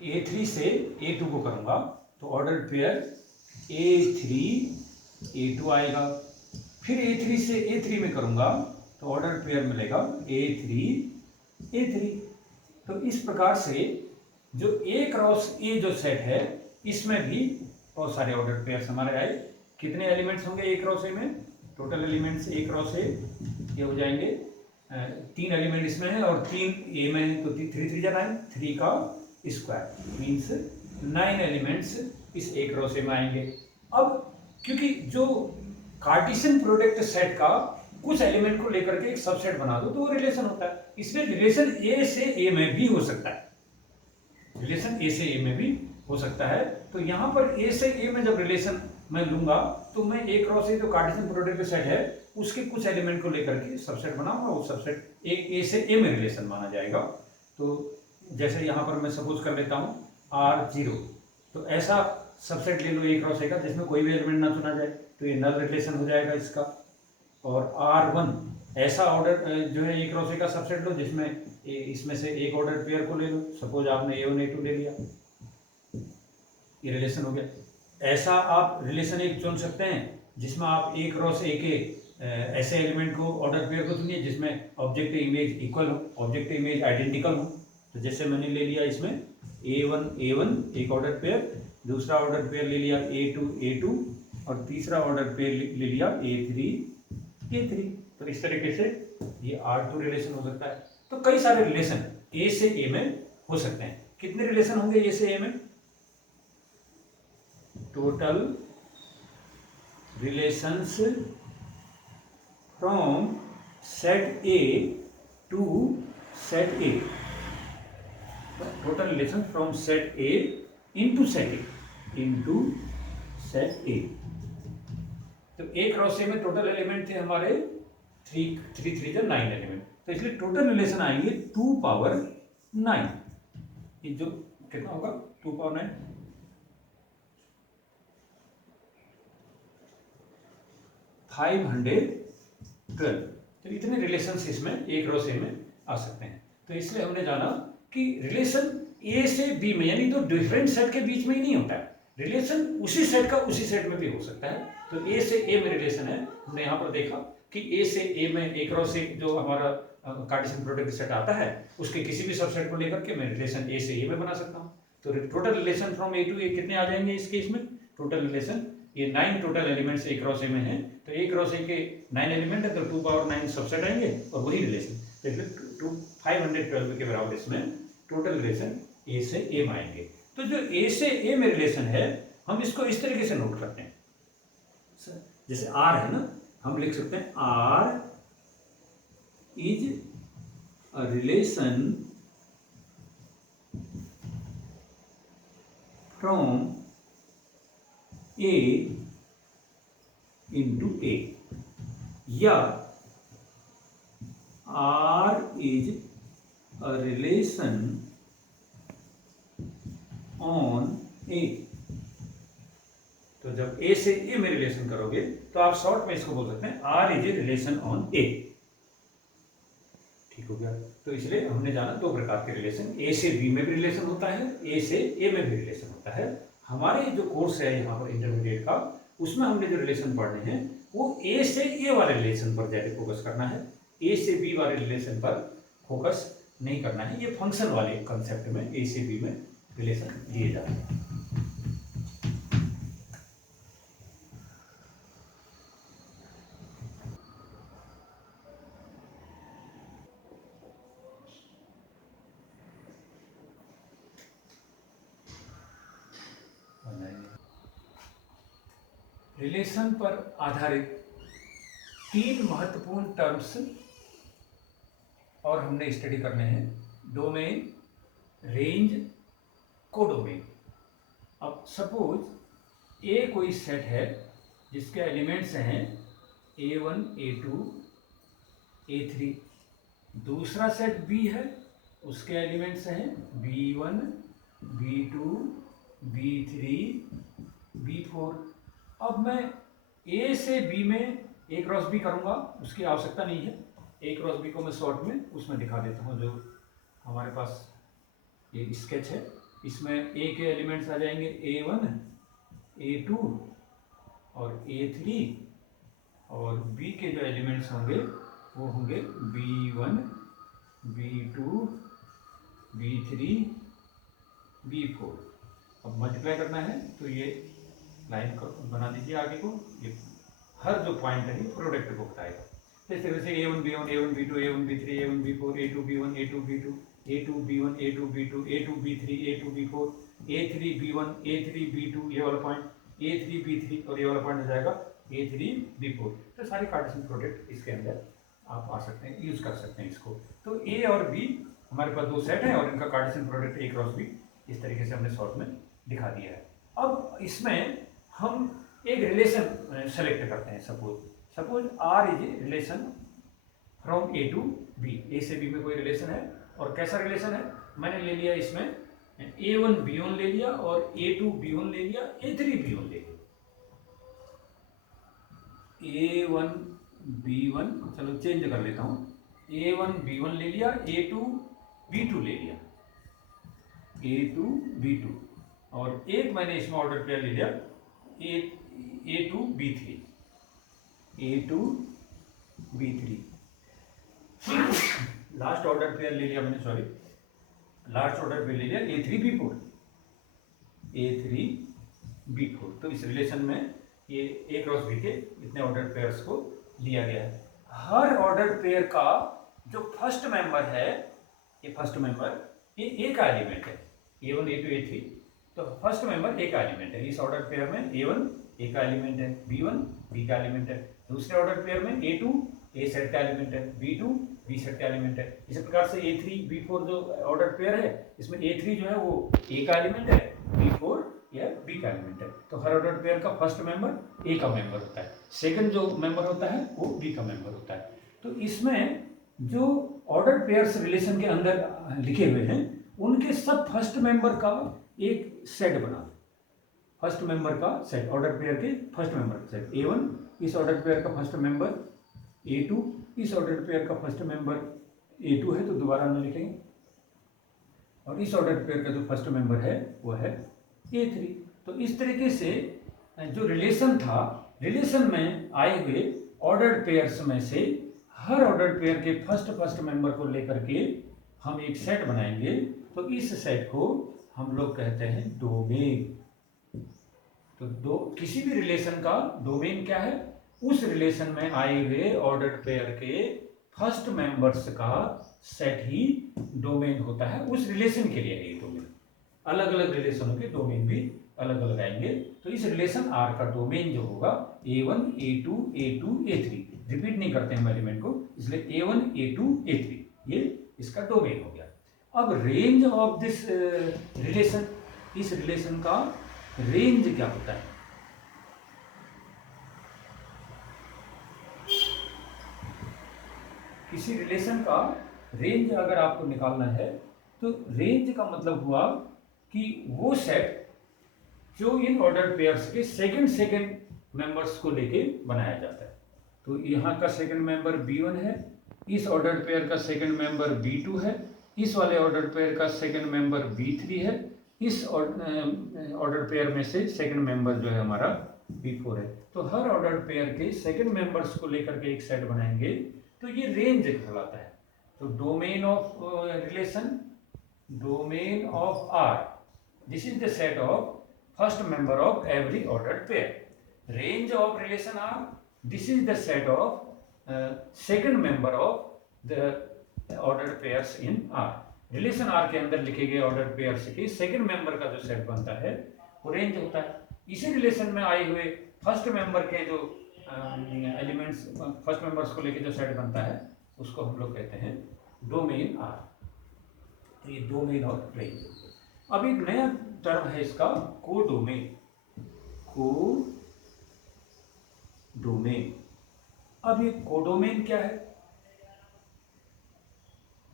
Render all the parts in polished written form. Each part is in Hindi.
A3 से A2 को करूँगा तो ऑर्डर पेयर A3 A2 आएगा। फिर A3 से A3 में करूँगा तो ऑर्डर पेयर मिलेगा A3 A3। तो इस प्रकार से जो A क्रॉस A जो सेट है इसमें भी बहुत सारे ऑर्डर पेयर हमारे आए। कितने एलिमेंट्स होंगे A क्रॉस A में? Total elements A cross A ये हो जाएंगे 3 एलिमेंट इसमें है और 3 A में है तो 3 जा 9, 3 का स्क्वायर मीन्स 9 एलिमेंट्स इस A क्रॉस A में आएंगे। अब क्योंकि जो कार्टेशियन प्रोडक्ट सेट का कुछ एलिमेंट को लेकर के एक सबसेट बना दो तो वो रिलेशन होता है, इसलिए रिलेशन A से A में भी हो सकता है, रिलेशन A से A में भी हो सकता है। तो यहाँ पर A से A में जब रिलेशन मैं लूंगा तो मैं A क्रॉस A जो कार्टेशियन प्रोडक्ट सेट है उसके कुछ एलिमेंट को लेकर के सबसेट बनाऊंगा, वो सबसेट एक A से A में रिलेशन माना जाएगा। तो जैसे यहाँ पर मैं सपोज कर लेता हूँ R0, तो ऐसा सबसेट ले लो A क्रॉस A का जिसमें कोई भी एलिमेंट ना चुना जाए तो ये नल रिलेशन हो जाएगा इसका। और R1 ऐसा ऑर्डर जो है A क्रॉस A का सबसेट लो जिसमें इसमें से एक ऑर्डर पेयर को ले लो, सपोज आपने A1 A2 ले लिया, ये रिलेशन हो गया। ऐसा आप रिलेशन एक चुन सकते हैं जिसमें आप A क्रॉस A के ऐसे एलिमेंट को ऑर्डर पेयर को चुनिए जिसमें ऑब्जेक्ट इमेज इक्वल हो, ऑब्जेक्ट इमेज आइडेंटिकल हो। तो जैसे मैंने ले लिया इसमें A1 एक ऑर्डर पेयर, दूसरा ऑर्डर पेयर ले लिया A2 A2 और तीसरा ऑर्डर पेयर ले लिया A3 A3। तो इस तरीके से ये R2 रिलेशन हो सकता है। तो कई सारे रिलेशन A से A में हो सकते हैं। कितने रिलेशन होंगे A से A में? Total relations from set A to set A, total relation from set A into set A। तो A क्रॉस A में टोटल एलिमेंट थे हमारे 3 9 एलिमेंट, तो इसलिए टोटल रिलेशन आएंगे 2 पावर 9। ये जो कितना होगा 2 पावर 9 512। तो इतने रिलेशंस इसमें A क्रॉस A में आ सकते हैं। तो इसलिए हमने जाना कि रिलेशन A से B में यानी तो डिफरेंट सेट के बीच में ही नहीं होता है, रिलेशन उसी सेट का उसी सेट में भी हो सकता है। तो A से A में रिलेशन है, हमने यहाँ पर देखा कि A से A में A क्रॉस A जो हमारा कार्टेशियन प्रोडक्ट सेट आता है उसके किसी भी सबसेट को लेकर के मैं रिलेशन A से A में बना सकता हूँ। तो total relation from A to A कितने आ जाएंगे इस केस में? टोटल रिलेशन ये 9 total elements A cross A में हैं, तो A क्रॉस A के 9 एलिमेंट है तो 2 पावर 9 सबसेट आएंगे और वही रिलेशन, तो 512 के बराबर इसमें टोटल रिलेशन A से A में आएंगे। तो जो A से A में रिलेशन है हम इसको इस तरीके से नोट करते हैं, जैसे R है ना, हम लिख सकते हैं R is a relation from A into A, या R is a relation on A। तो जब A से A में रिलेशन करोगे तो आप शॉर्ट में इसको बोल सकते हैं R is a relation on A। ठीक हो गया। तो इसलिए हमने जाना 2 प्रकार के रिलेशन, A से B में भी रिलेशन होता है, A से A में भी रिलेशन होता है। हमारे जो कोर्स है यहाँ पर इंटरमीडिएट का, उसमें हमने जो रिलेशन पढ़ने हैं वो A से A वाले रिलेशन पर ज़्यादा फोकस करना है, A से B वाले रिलेशन पर फोकस नहीं करना है। ये फंक्शन वाले कंसेप्ट में A से B में रिलेशन दिए जाते हैं। रिलेशन पर आधारित 3 महत्वपूर्ण टर्म्स और हमने स्टडी करने हैं, डोमेन, रेंज, कोडोमेन। अब सपोज ए कोई सेट है जिसके एलिमेंट्स हैं A1 A2 A3, दूसरा सेट B है उसके एलिमेंट्स हैं B1 B2 B3 B4। अब मैं A से B में A क्रॉस B करूँगा, उसकी आवश्यकता नहीं है। A क्रॉस B को मैं शॉर्ट में उसमें दिखा देता हूँ, जो हमारे पास ये स्केच है इसमें ए के एलिमेंट्स आ जाएंगे A1, A2 और A3, और बी के जो एलिमेंट्स होंगे वो होंगे B1, B2, B3, B4। अब मल्टीप्लाई करना है तो ये लाइन को बना दीजिए आगे को, ये हर जो पॉइंट है ये प्रोडक्ट को बताएगा। तो इस तरह से A1 B1, A1 B2, A1 B3, A1 B4, A2 B1, A2 B2, A2 B1, A2 B2, A2 B3, A2 B4, A3 B1, A3 B2, ये वाला पॉइंट, A3 B3 और ये वाला पॉइंट हो जाएगा A3 B4। तो सारे कार्टेशियन प्रोडक्ट इसके अंदर आप आ सकते हैं, यूज कर सकते हैं इसको। तो A और B हमारे पास दो सेट है और इनका Cartesian product A cross B इस तरीके से हमने शॉर्ट में दिखा दिया है। अब इसमें हम एक रिलेशन सेलेक्ट करते हैं। Suppose R is a relation from A to B, A से B में कोई रिलेशन है, और कैसा रिलेशन है, मैंने ले लिया इसमें A1 B1 ले लिया और A2 B1 ले लिया, A3 B1 ले लिया। A1 B1, चलो चेंज कर लेता हूँ, A1 B1 ले लिया, A2 B2 ले लिया, A2 B2, और एक मैंने इसमें ऑर्डर पेयर ले लिया A2 B3, A2 B3। Last order pair ले लिया मैंने, सॉरी लास्ट ऑर्डर पेयर ले लिया A3 B4, A3 B4। तो इस रिलेशन में ये A क्रॉस B के इतने ऑर्डर पेयर्स को लिया गया है। हर ऑर्डर पेयर का जो फर्स्ट मेंबर है, ये फर्स्ट मेंबर ये A का एलिमेंट है, A1 A2 A3, तो फर्स्ट मेंबर A का एलिमेंट है। इस ऑर्डर पेयर में A1 A का एलिमेंट है, B1 B का एलिमेंट है। दूसरे ऑर्डर पेयर में A2 A सेट का एलिमेंट है, B2 B सेट का एलिमेंट है। इसी प्रकार से A3 B4 जो ऑर्डर पेयर है, इसमें A3 जो है वो A का एलिमेंट है, B4 यह B का एलिमेंट है। तो हर ऑर्डर पेयर का फर्स्ट मेंबर A का मेंबर होता है, सेकंड जो मेंबर होता है वो B का मेंबर होता है। तो इसमें जो ऑर्डर पेयर्स रिलेशन के अंदर लिखे हुए हैं उनके सब फर्स्ट मेंबर का एक सेट बना दो। फर्स्ट मेंबर का सेट, ऑर्डर पेयर के फर्स्ट मेंबर का सेट। A1 इस ऑर्डर पेयर का फर्स्ट मेंबर, A2 इस ऑर्डर पेयर का फर्स्ट मेंबर, A2 है तो दोबारा हम लिखेंगे, और इस ऑर्डर पेयर का जो फर्स्ट मेंबर है वो है A3। तो इस तरीके से जो रिलेशन था, रिलेशन में आए हुए ऑर्डर पेयर्स में से हर ऑर्डर पेयर के फर्स्ट मेंबर को लेकर के हम एक सेट बनाएंगे। तो इस सेट को हम लोग कहते हैं डोमेन। तो किसी भी रिलेशन का डोमेन क्या है, उस रिलेशन में आए हुए ऑर्डर पेयर के फर्स्ट मेंबर्स का सेट ही डोमेन होता है। उस रिलेशन के लिए ये डोमेन, अलग अलग रिलेशनों के डोमेन भी अलग अलग आएंगे। तो इस रिलेशन R का डोमेन जो होगा A1 A2 A2 A3, repeat नहीं करते हम एलिमेंट को, इसलिए A1 A2 A3 ये इसका डोमेन हो गया। अब रेंज ऑफ दिस रिलेशन, इस रिलेशन का रेंज क्या होता है? किसी रिलेशन का रेंज अगर आपको निकालना है तो रेंज का मतलब हुआ कि वो सेट जो इन ऑर्डर पेयर्स के सेकंड मेंबर्स को लेके बनाया जाता है। तो यहाँ का सेकंड मेंबर B1 है, इस ऑर्डर पेयर का सेकंड मेंबर B2 है, इस वाले ऑर्डर पेयर का सेकंड मेंबर B3 है, इस ऑर्डर पेयर में से सेकंड मेंबर जो है हमारा B4 है। तो हर ऑर्डर पेयर के सेकंड मेंबर्स को लेकर के एक सेट बनाएंगे, तो ये रेंज कहलाता है। तो domain of relation, domain of R, this is the set of first member of every ordered pair. Range of relation R, this is the set of second member of the ordered pairs in R। Relation R के अंदर लिखे गए ऑर्डर पेयर्स के सेकंड मेंबर का जो सेट बनता है वो रेंज होता है। इसी रिलेशन में आए हुए फर्स्ट मेंबर के जो एलिमेंट्स, फर्स्ट मेंबर्स को लेके जो सेट बनता है उसको हम लोग कहते हैं डोमेन R। तो ये डोमेन और रेंज। अब एक नया टर्म है इसका कोडोमेन। कोडोमेन। अब ये कोडोमेन क्या है?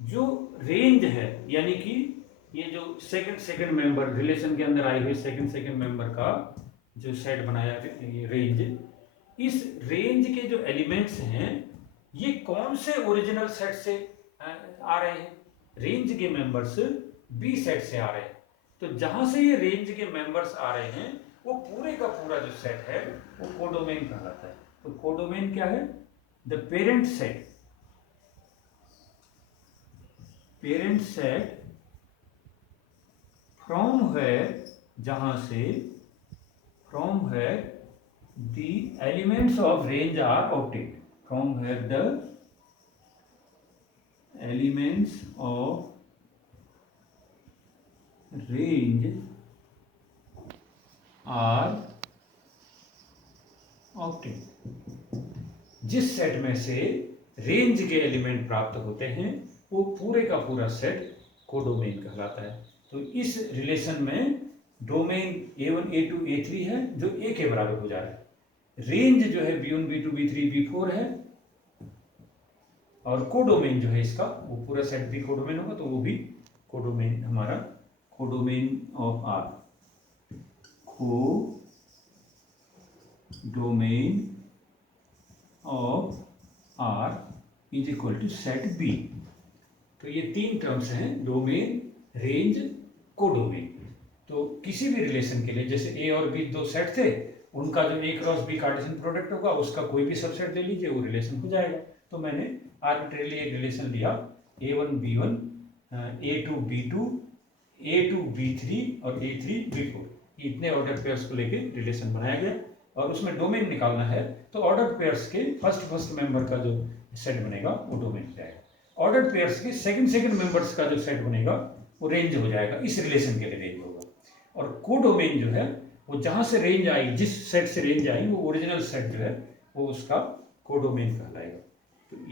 जो रेंज है, यानी कि ये जो सेकंड मेंबर रिलेशन के अंदर आए हुए सेकंड मेंबर का जो सेट बनाया ये रेंज, इस रेंज के जो एलिमेंट्स हैं ये कौन से ओरिजिनल सेट से आ रहे हैं? रेंज के मेंबर्स B सेट से आ रहे हैं। तो जहां से ये रेंज के मेंबर्स आ रहे हैं वो पूरे का पूरा जो सेट है वो कोडोमेन कहलाता है। तो कोडोमेन क्या है? The parent set from where, जहां से, from where the elements of range are obtained, from where the elements of range are obtained. जिस सेट में से रेंज के एलिमेंट प्राप्त होते हैं वो पूरे का पूरा सेट कोडोमेन कहलाता है। तो इस रिलेशन में डोमेन A1 A2 A3 है जो A के बराबर हो जा रहा है। रेंज जो है B1 B2 B3 B4 है, और कोडोमेन जो है इसका वो पूरा सेट भी कोडोमेन होगा, तो वो भी कोडोमेन हमारा codomain of R, codomain of R is equal to set B। तो ये तीन टर्म्स हैं, डोमेन, रेंज, कोडोमेन। तो किसी भी रिलेशन के लिए, जैसे A और B दो सेट थे, उनका जो A cross B Cartesian product होगा उसका कोई भी सबसेट ले लीजिए, वो रिलेशन हो जाएगा। तो मैंने आर्बिट्रेरली एक रिलेशन लिया A1 B1, A2 B2, A2 B3 और A3 B4, इतने ऑर्डर पेयर्स को लेके रिलेशन बनाया गया, और उसमें डोमेन निकालना है तो ऑर्डर पेयर्स के फर्स्ट मेंबर का जो सेट बनेगा वो डोमेन पे आएगा। ऑर्डर पेयर्स के सेकंड मेंबर्स का जो सेट बनेगा वो रेंज हो जाएगा, इस रिलेशन के लिए रेंज होगा। और कोडोमेन जो है वो जहां से रेंज आई, जिस सेट से रेंज आई, वो ओरिजिनल सेट जो है वो उसका कोडोमेन कहलाएगा।